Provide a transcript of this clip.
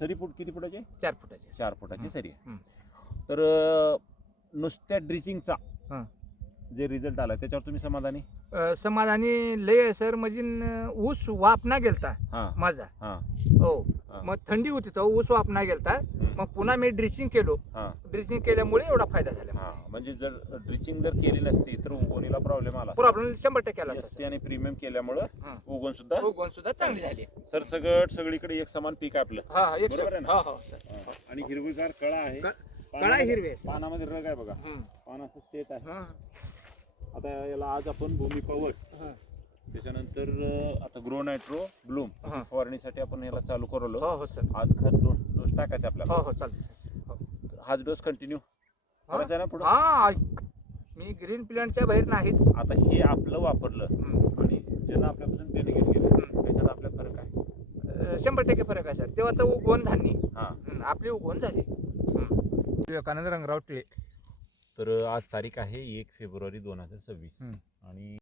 सरी फूट किती फुटाचे? 4 फुटाचे. 4 फुटाची सरी आहे. हं. तर नुसत्या ड्रिचिंगचा हं. जे रिझल्ट आला त्याच्यावर तुम्ही समाधानी? समाधानी लय आहे सर. म्हणजे ऊस वापना गेलता हां माझा. हां हो. हां. मग थंडी होती तर ऊस वापना गेलता. मग पुन्हा मी ड्रिचिंग केलो. हां ड्रिचिंग केल्यामुळे एवढा फायदा झाला. हां. म्हणजे जर ड्रिचिंग जर केली नसती तर उगवणीला प्रॉब्लेम आला. प्रॉब्लेम 100% आला. ST आणि प्रीमियम केल्यामुळं हां. उगवण सुद्धा उगवण सुद्धा चांगली झाली. सरसगट सगळीकडे एक समान पीक आहे आपलं. हा एक बरोबर आहे ना? हो सर. आणि हिरवीगार कळा आहे. कळा हिरवी आहे, सर. पानामध्ये रग आहे बघा. हं. पानाचं स्टेट आहे. हां. आता याला आज आपण भूमी पॉवर हां. त्याच्यानंतर आता ग्रो नायट्रो ब्लूम हां. फवारणीसाठी आपण याला चालू करलो. हो सर. आज खत डोस टाकायचे आपल्याला. हो चालते सर. हो. हाच डोस कंटिन्यू करायचा ना पुढे. हा मी ग्रीन प्लॅन्टच्या बाहेर नाहीच. आता हे आपलं वापरलं आणि ज्यांना आपल्यापासून बेनिफिट गेलं त्याच्यात आपला फरक आहे. 100% फरक आहे सर. तेव्हाचं उगवण धान्य. हां. आपली उगवण झाली. विवेकानंद रंगराव टिळे. तर आज तारीख आहे 1 फेब्रुवारी 2026 आणि